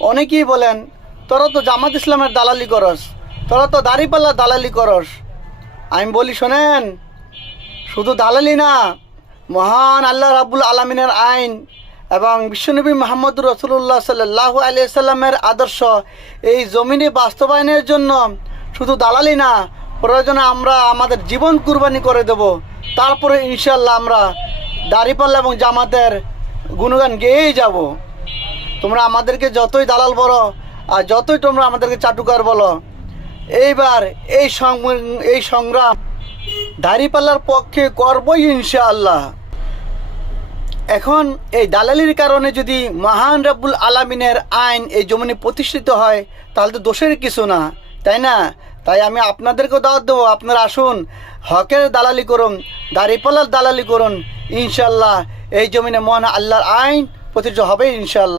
অনেকেই বলেন তোরা তো জামাত ইসলামের দালালি করস, তোরা তো দাড়িপাল্লার দালালি করস। আমি বলি শোনেন, শুধু দালালি না, মহান আল্লাহ রাব্বুল আলামিনের আইন এবং বিশ্বনবী মুহাম্মদ রাসূলুল্লাহ সাল্লাল্লাহু আলাইহি সাল্লামের আদর্শ এই জমিনে বাস্তবায়নের জন্য শুধু দালালি না, প্রয়োজনে আমরা আমাদের জীবন কুরবানি করে দেব। তারপরে ইনশাল্লাহ আমরা দাড়িপাল্লা এবং জামাতের গুণগান গেয়েই যাব। তোমরা আমাদেরকে যতই দালাল বলো আর যতই তোমরা আমাদেরকে চাটুকার বলো, এইবার এই সংগ্রাম দাড়িপাল্লার পক্ষে করবই ইনশাআল্লাহ। এখন এই দালালির কারণে যদি মহান রব্বুল আলামিনের আইন এই জমিনে প্রতিষ্ঠিত হয় তাহলে তো দোষের কিছু না, তাই না? তাই আমি আপনাদেরকেও দাওয়াত দেবো, আপনারা আসুন, হকের দালালি করুন, দাড়িপাল্লার দালালি করুন। ইনশাআল্লাহ এই জমিনে মহান আল্লাহর আইন প্রতিষ্ঠিত হবে ইনশাআল্লাহ।